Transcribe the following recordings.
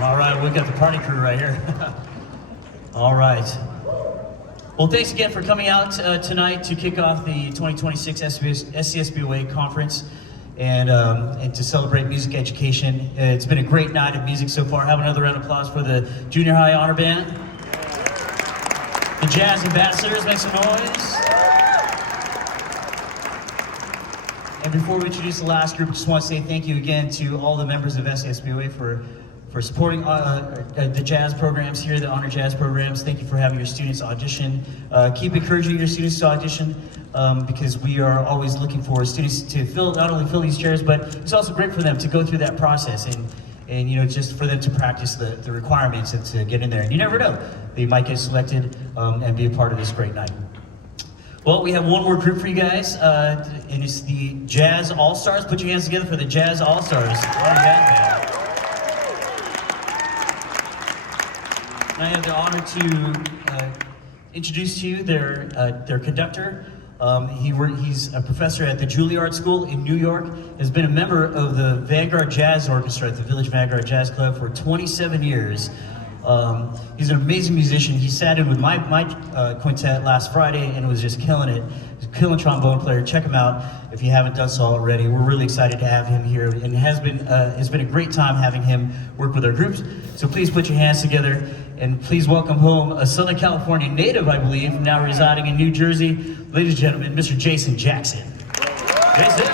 All right, we've got the party crew right here. All right. Well, thanks again for coming out tonight to kick off the 2026 Scsboa conference and to celebrate music education. It's been a great night of music so far. Have another round of applause for the Junior High Honor Band. The Jazz Ambassadors, make some noise. And before we introduce the last group, I just want to say thank you again to all the members of Scsboa for supporting the jazz programs here, the honor jazz programs. Thank you for having your students audition. Keep encouraging your students to audition because we are always looking for students to not only fill these chairs, but it's also great for them to go through that process and you know, just for them to practice the requirements and to get in there. And you never know, they might get selected and be a part of this great night. Well, we have one more group for you guys, and it's the Jazz All-Stars. Put your hands together for the Jazz All-Stars. And I have the honor to introduce to you their conductor. He's a professor at the Juilliard School in New York, has been a member of the Vanguard Jazz Orchestra at the Village Vanguard Jazz Club for 27 years. He's an amazing musician. He sat in with my quintet last Friday and was just killing it. He's a killing trombone player. Check him out if you haven't done so already. We're really excited to have him here, and it's been a great time having him work with our groups. So please put your hands together and please welcome home a Southern California native, I believe, now residing in New Jersey. Ladies and gentlemen, Mr. Jason Jackson. Jason.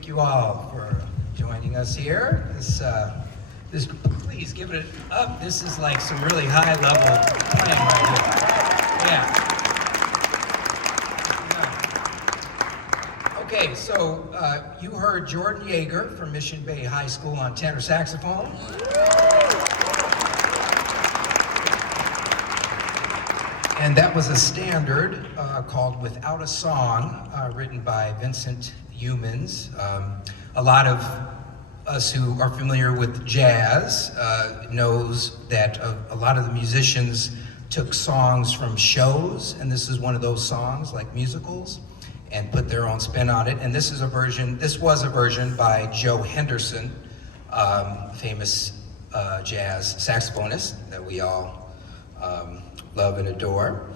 Thank you all for joining us here. Please give it up. This is like some really high level playing right here. Yeah. Okay, so you heard Jordan Yaeger from Mission Bay High School on tenor saxophone. And that was a standard called Without a Song, written by Vincent Youmans. A lot of us who are familiar with jazz knows that a lot of the musicians took songs from shows, and this is one of those songs, like musicals, and put their own spin on it. And this was a version by Joe Henderson, famous jazz saxophonist that we all love and adore.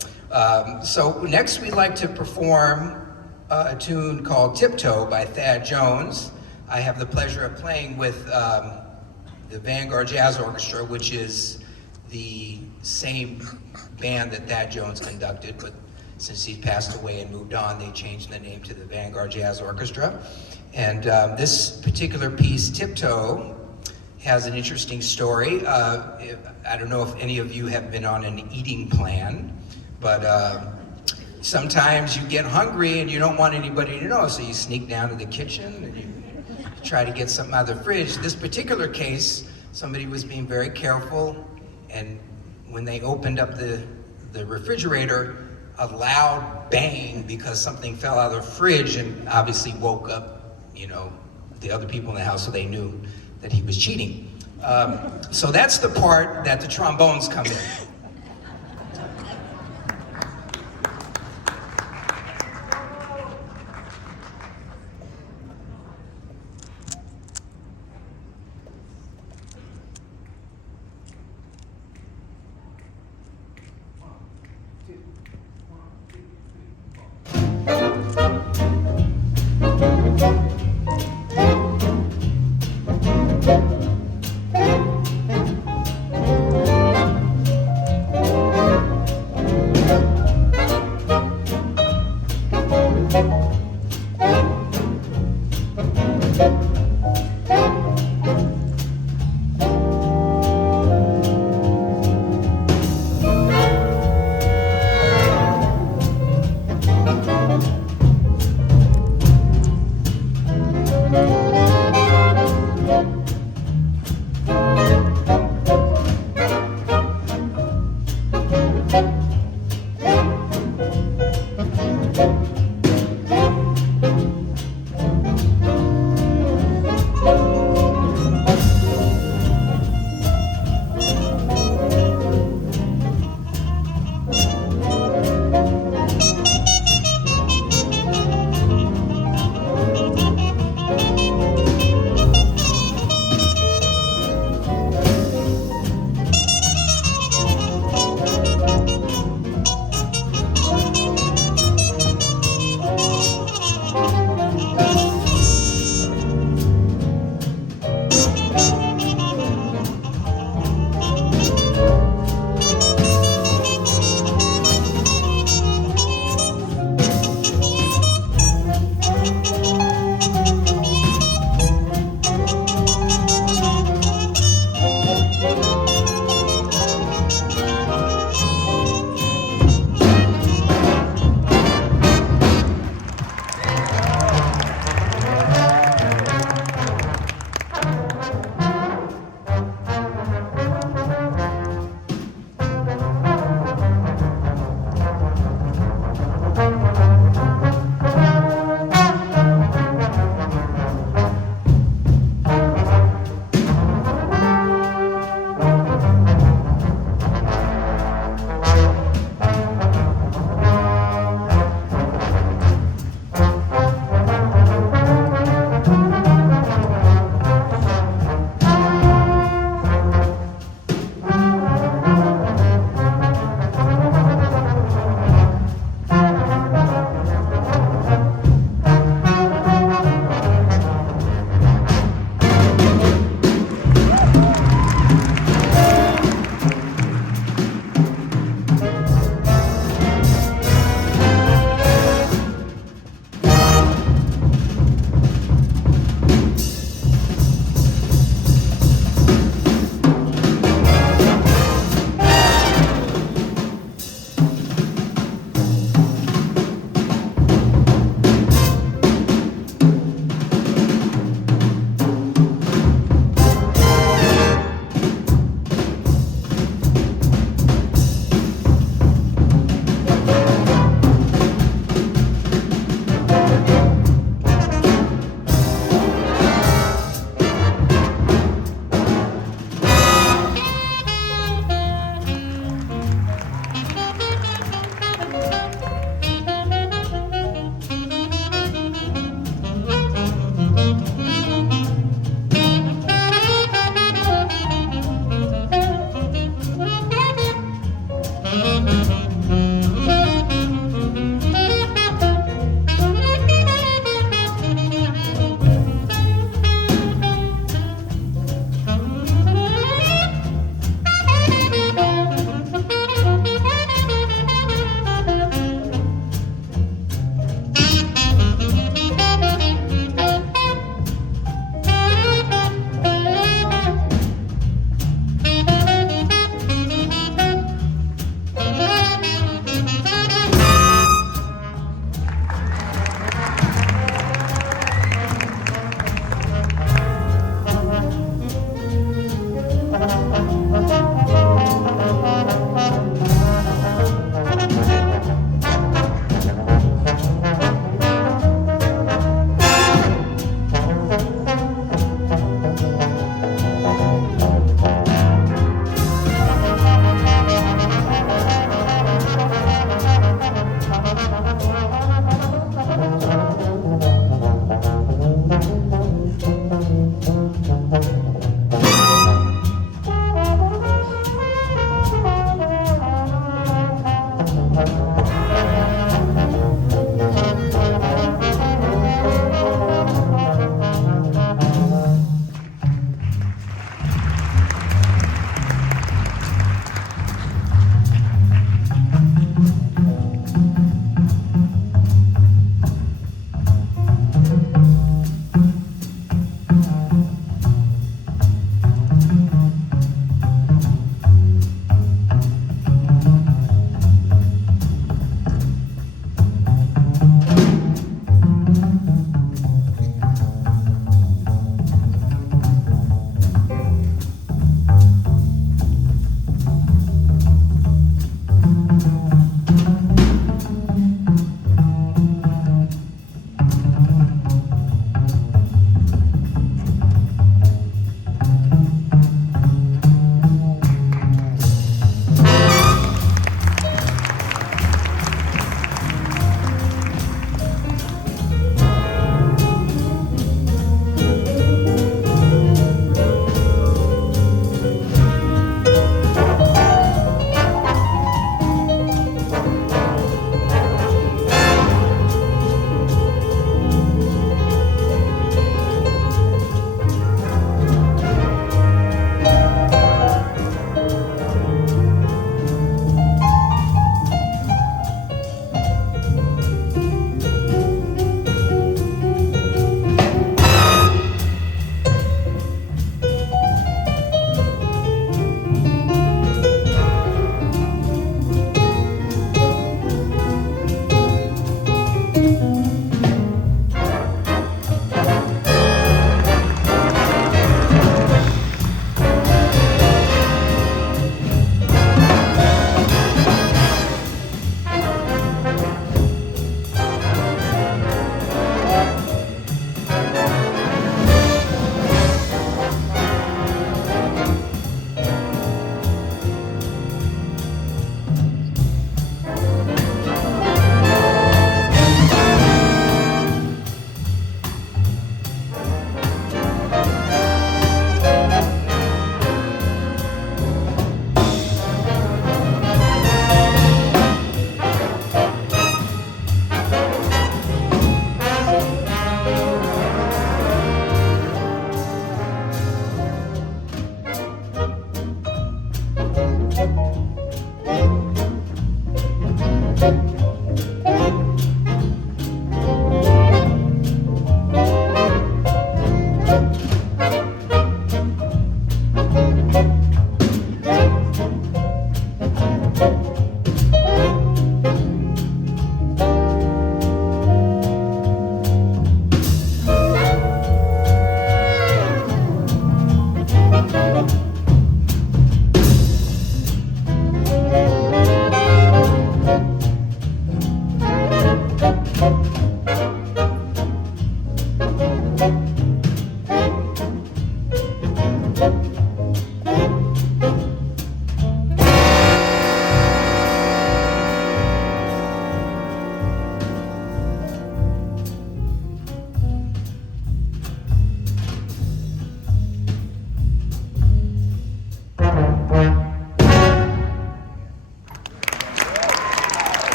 So next we'd like to perform a tune called Tiptoe by Thad Jones. I have the pleasure of playing with the Vanguard Jazz Orchestra, which is the same band that Thad Jones conducted, but since he passed away and moved on, they changed the name to the Vanguard Jazz Orchestra. And this particular piece, Tiptoe, has an interesting story. I don't know if any of you have been on an eating plan, but sometimes you get hungry and you don't want anybody to know, so you sneak down to the kitchen and you try to get something out of the fridge. This particular case, somebody was being very careful, and when they opened up the refrigerator, a loud bang because something fell out of the fridge and obviously woke up, the other people in the house, so they knew that he was cheating. So that's the part that the trombones come in.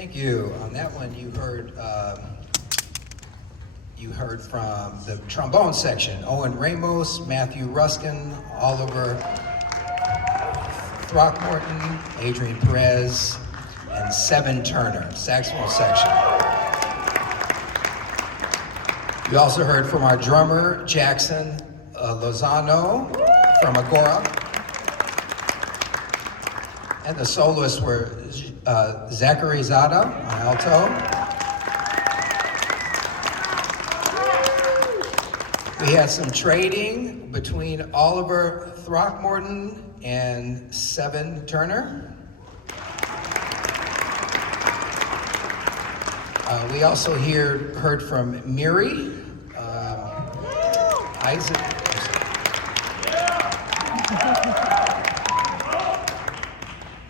Thank you. On that one, you heard from the trombone section, Owen Ramos, Matthew Ruskin, Oliver Throckmorton, Adrian Perez, and Seven Turner, saxophone section. You also heard from our drummer, Jackson Lozano from Agora. And the soloists were Zachary Zadah on alto. We had some trading between Oliver Throckmorton and Seven Turner. We also heard from Miri, Isaac.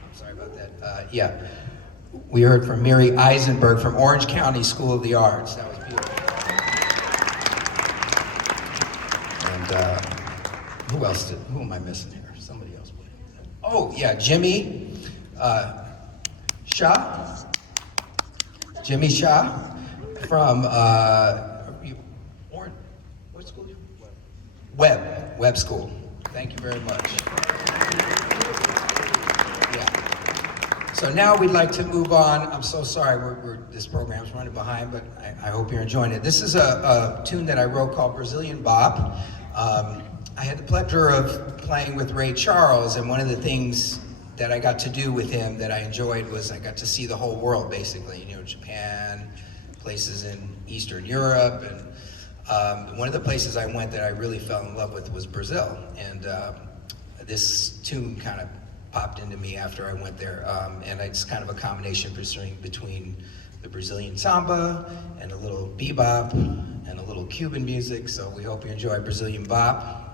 I'm sorry about that. Yeah, we heard from Miri Eisenberg from Orange County School of the Arts. That was beautiful. And who else who am I missing here? Somebody else. Oh yeah, Jimmy Shaw. Jimmy Shaw from what school? Webb School. Thank you very much. Yeah. So now we'd like to move on. I'm so sorry, this program's running behind, but I hope you're enjoying it. This is a tune that I wrote called Brazilian Bop. I had the pleasure of playing with Ray Charles, and one of the things that I got to do with him that I enjoyed was I got to see the whole world, basically. You know, Japan, places in Eastern Europe, and one of the places I went that I really fell in love with was Brazil. And this tune kind of popped into me after I went there, and it's kind of a combination between the Brazilian samba and a little bebop and a little Cuban music. So we hope you enjoy Brazilian Bop.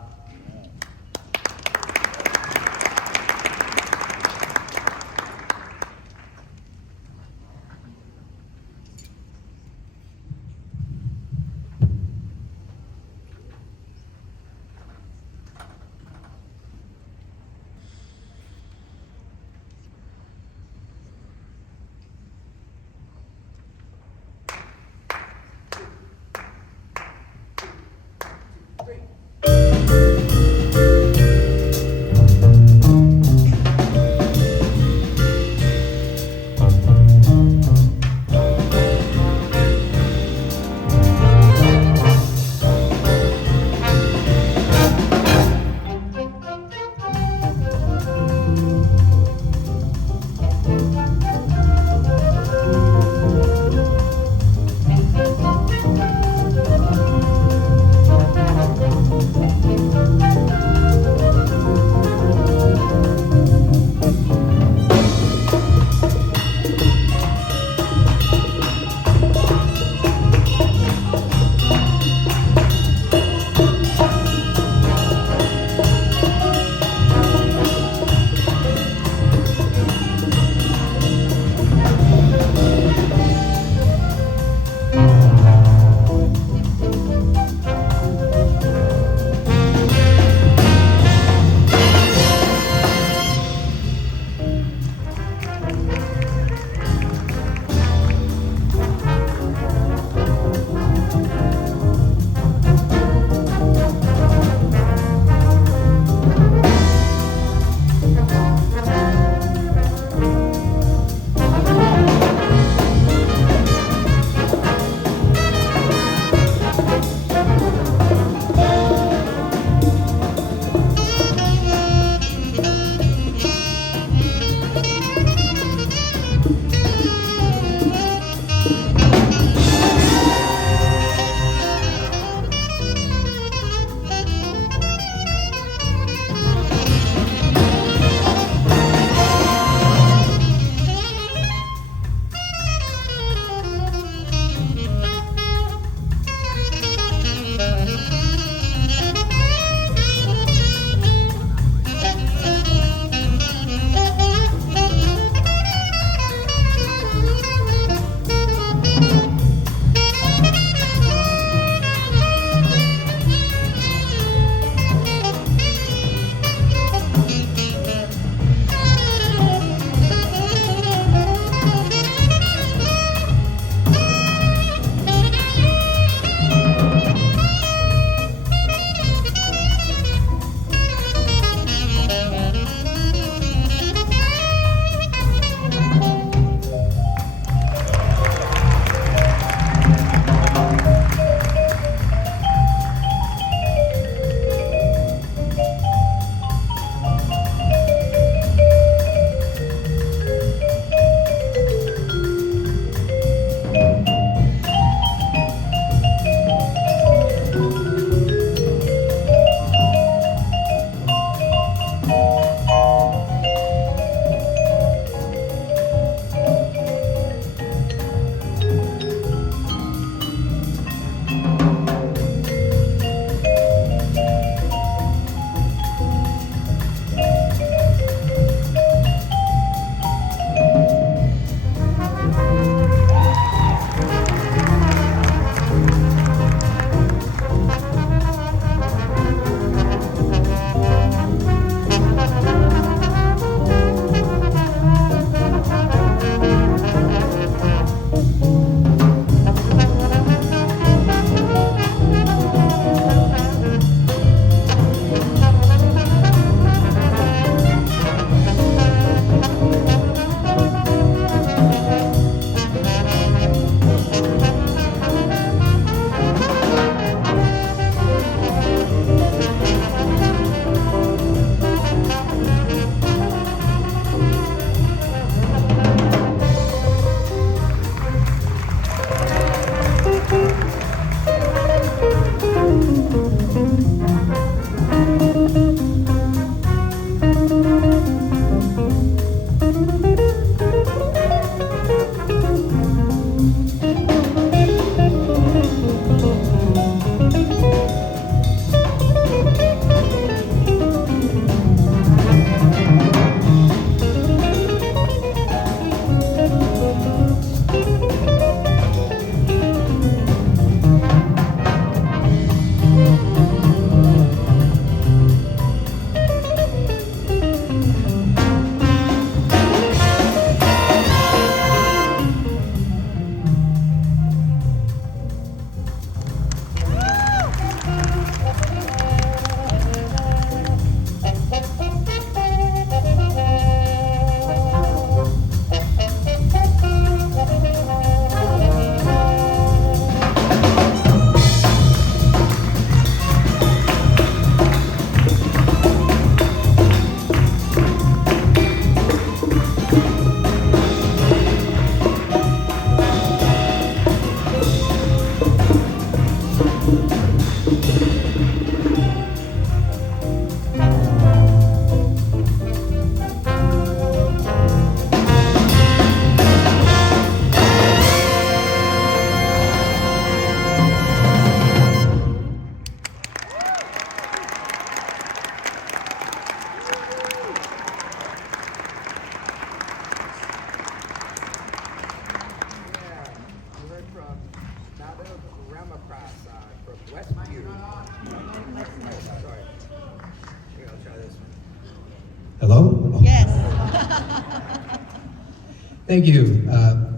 Thank you.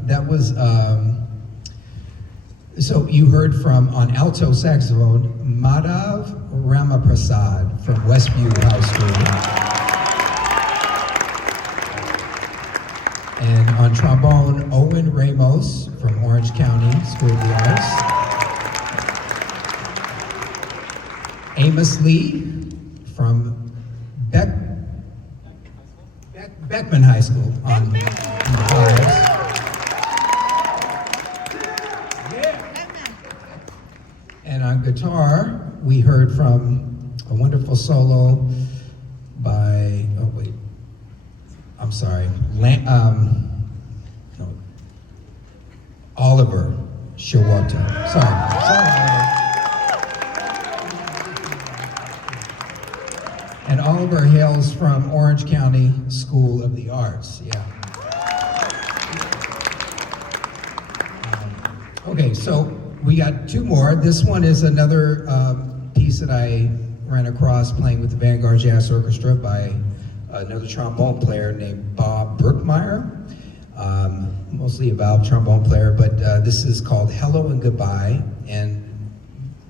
That was, so you heard from, on alto saxophone, Madhav Ramaprasad from Westview High School. And on trombone, Owen Ramos from Orange County School of the Arts. Amos Lee from Beckman High School on the vibes. And on guitar, we heard from a wonderful solo by, oh wait, I'm sorry, Oliver Shawata. Sorry, Oliver. And Oliver hails from Orange County School of the Arts, yeah. Okay, so we got two more. This one is another piece that I ran across playing with the Vanguard Jazz Orchestra by another trombone player named Bob Brookmeyer. Mostly a valve trombone player, but this is called Hello and Goodbye. And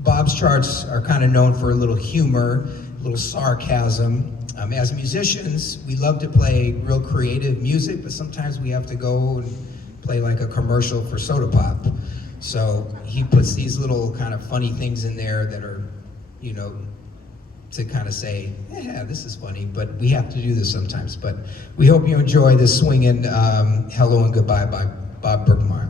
Bob's charts are kind of known for a little humor, a little sarcasm. As musicians, we love to play real creative music, but sometimes we have to go and play like a commercial for soda pop. So he puts these little kind of funny things in there that are, you know, to kind of say, yeah, this is funny, but we have to do this sometimes. But we hope you enjoy this swinging Hello and Goodbye by Bob Brookmeyer.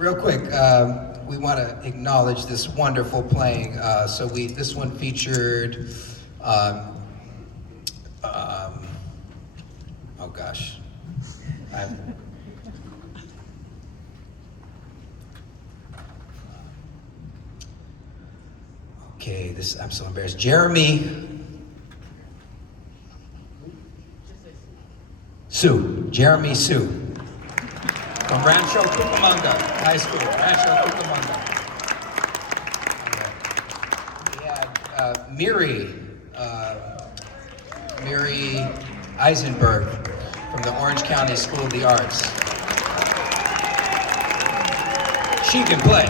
Real quick, we want to acknowledge this wonderful playing. This one featured, oh gosh, okay, I'm so embarrassed. Jeremy Sue, from Rancho, Cucamonga High School, Rancho, Cucamonga. We had Miri Eisenberg from the Orange County School of the Arts. She can play.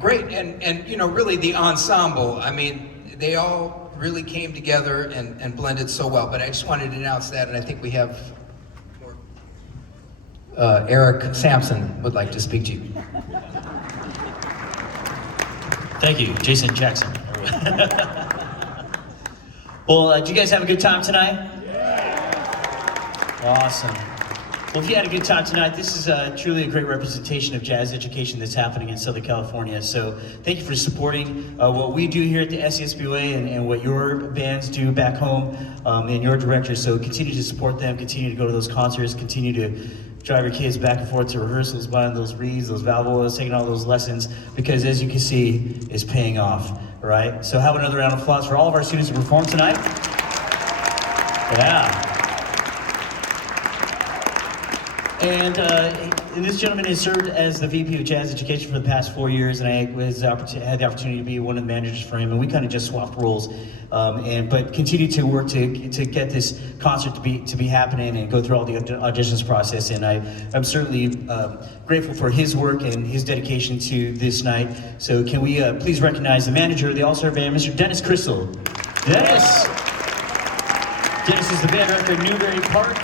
Great, and you know, really the ensemble, I mean, they all really came together and blended so well, but I just wanted to announce that, and I think we have more. Eric Sampson would like to speak to you. Thank you, Jason Jackson. Well, did you guys have a good time tonight? Yeah. Awesome. Well, if you had a good time tonight, this is truly a great representation of jazz education that's happening in Southern California. So thank you for supporting what we do here at the Scsboa and what your bands do back home and your directors. So continue to support them, continue to go to those concerts, continue to drive your kids back and forth to rehearsals, buying those reeds, those valvulas, taking all those lessons, because as you can see, it's paying off, all right? So have another round of applause for all of our students who performed tonight. Yeah. And this gentleman has served as the VP of Jazz Education for the past 4 years, and I had the opportunity to be one of the managers for him, and we kind of just swapped roles, but continue to work to get this concert to be happening and go through all the auditions process. And I'm certainly grateful for his work and his dedication to this night. So can we please recognize the manager of the All-Star Band, Mr. Dennis Crystal. Dennis! Dennis is the band director at Newberry Park.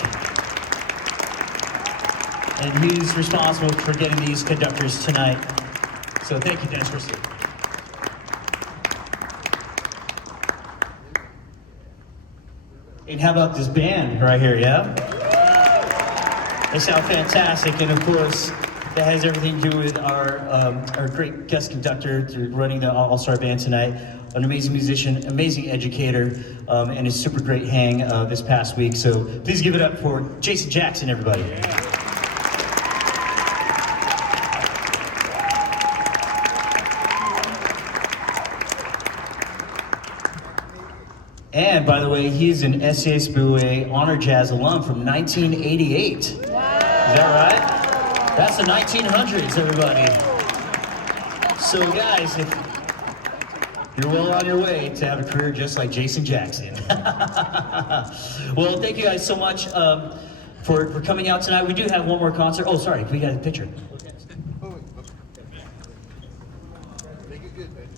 And he's responsible for getting these conductors tonight. So thank you, Dennis Crystal. And how about this band right here, yeah? They sound fantastic, and of course, that has everything to do with our great guest conductor running the All-Star Band tonight. An amazing musician, amazing educator, and a super great hang this past week. So please give it up for Jason Jackson, everybody. And by the way, he's an Scsboa Honor Jazz alum from 1988. Wow. Is that right? That's the 1900s, everybody. So guys, if you're well on your way to have a career just like Jason Jackson. Well, thank you guys so much for coming out tonight. We do have one more concert. Oh, sorry, we got a picture. Make it good, man.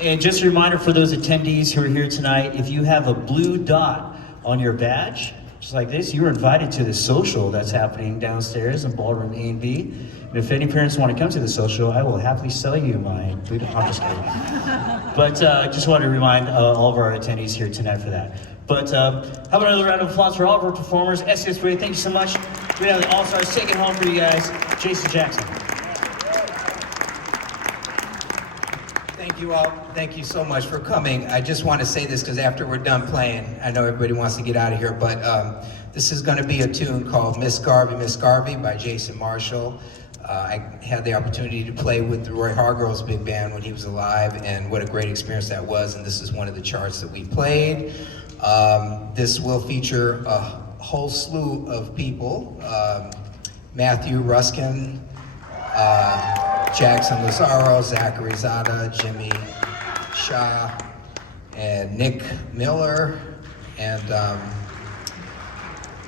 And just a reminder for those attendees who are here tonight, if you have a blue dot on your badge, just like this, you are invited to the social that's happening downstairs in ballroom A and B. And if any parents want to come to the social, I will happily sell you my blue dot. I'm just kidding. But just wanted to remind all of our attendees here tonight for that. But how about another round of applause for all of our performers. Scsboa, thank you so much. We have the All-Stars. Take it home for you guys. Jason Jackson. Thank you all. Thank you so much for coming. I just want to say this because after we're done playing, I know everybody wants to get out of here, but this is going to be a tune called Miss Garvey by Jason Marshall. I had the opportunity to play with the Roy Hargrove's big band when he was alive, and what a great experience that was, and this is one of the charts that we played. This will feature a whole slew of people. Matthew Ruskin, Jackson Lazaro, Zachary, Zadah, Jimmy Shaw, and Nick Miller, and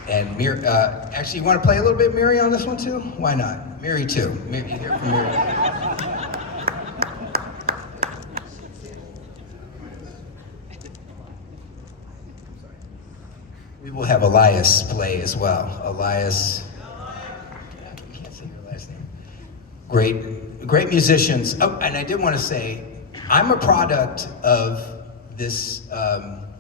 actually, you want to play a little bit, Miri, on this one too? Why not? Miri too. Miri, here from Miri. We will have Elias play as well. Elias. great musicians. Oh, and I did want to say, I'm a product of this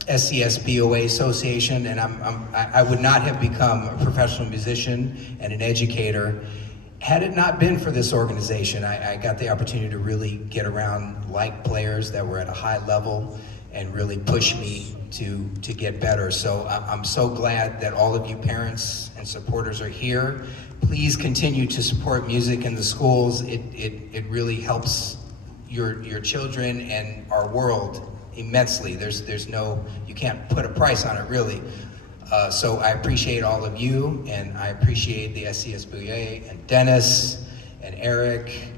Scsboa association, and I would not have become a professional musician and an educator had it not been for this organization. I got the opportunity to really get around like players that were at a high level and really push me to get better. So I'm so glad that all of you parents and supporters are here. Please continue to support music in the schools. It really helps your children and our world immensely. There's no, you can't put a price on it really. So I appreciate all of you, and I appreciate the Scsboa and Dennis and Eric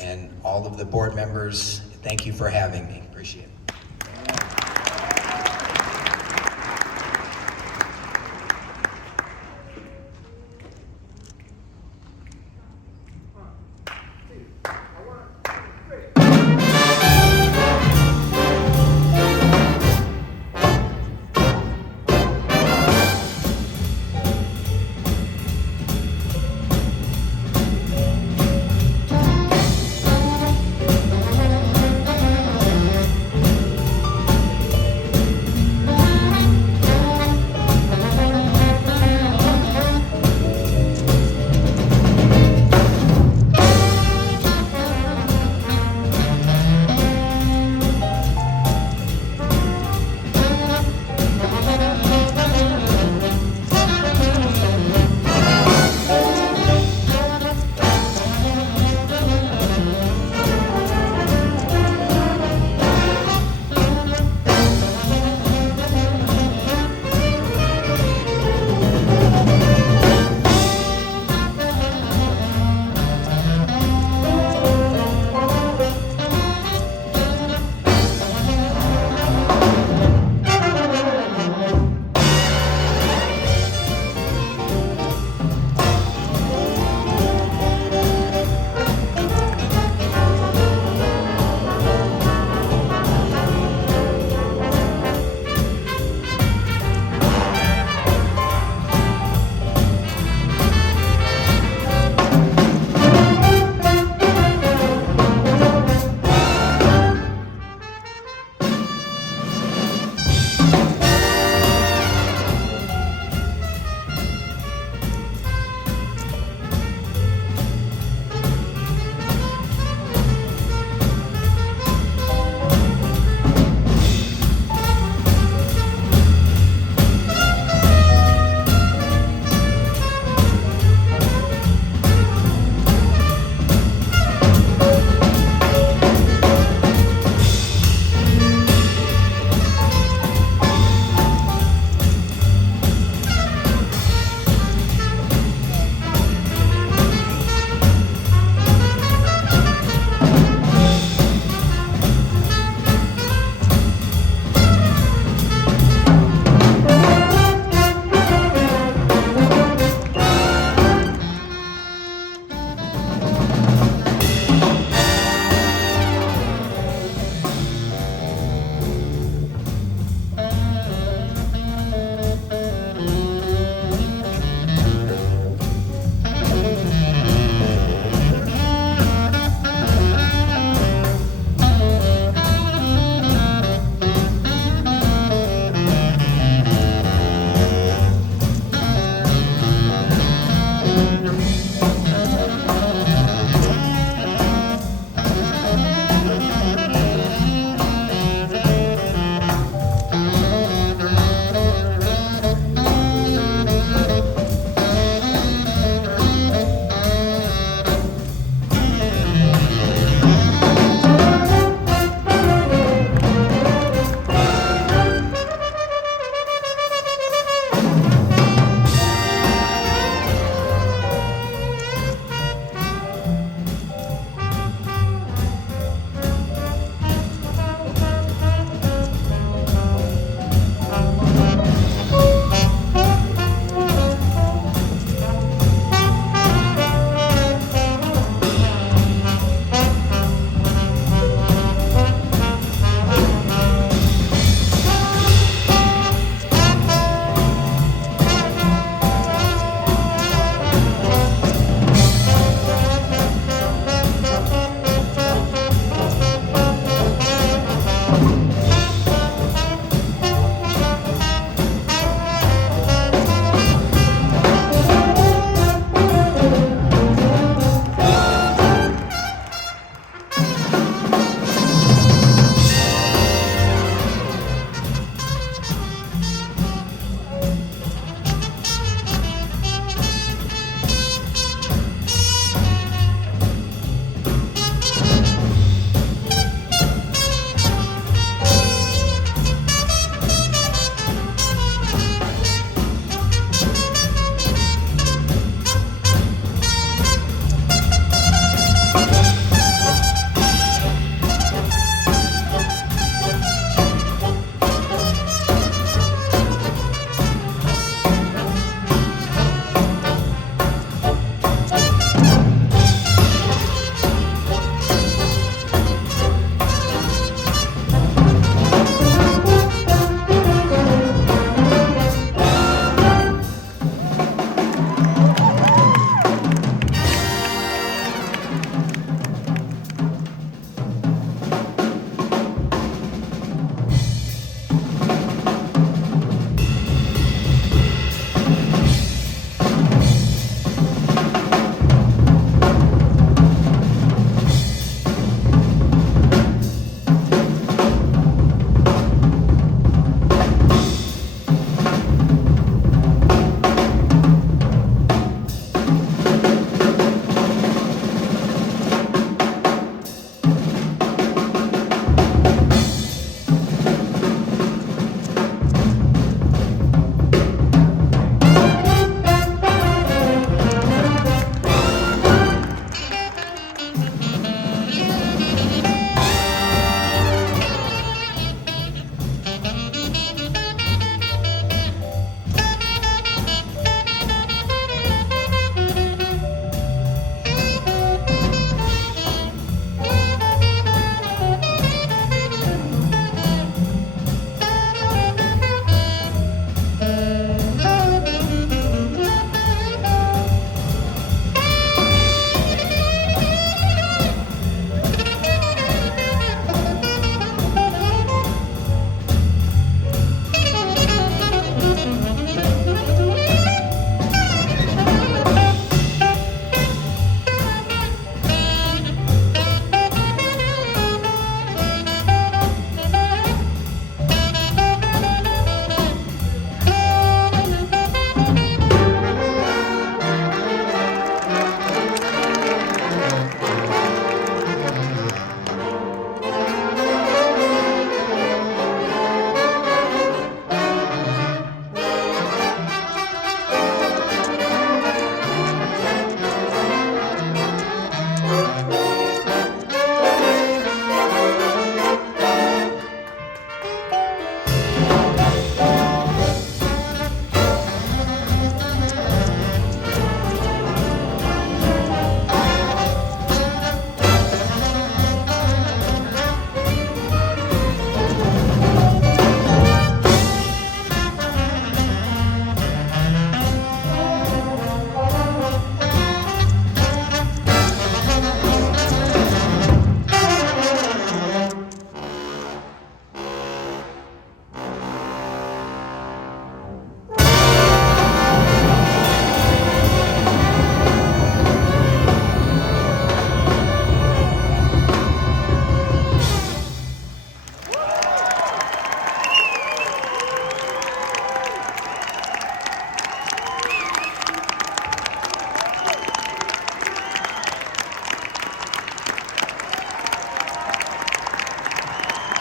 and all of the board members. Thank you for having me. Appreciate it.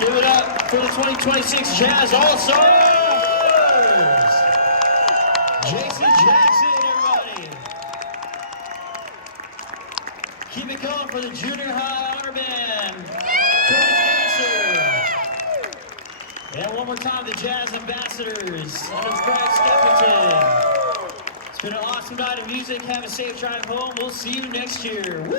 Give it up for the 2026 Jazz All-Stars! Jason Jackson, everybody! Keep it going for the Junior High Honor Band, Curtis Mintzer. And one more time, the Jazz Ambassadors, under Craig Stephenson. It's been an awesome night of music. Have a safe drive home. We'll see you next year. Woo!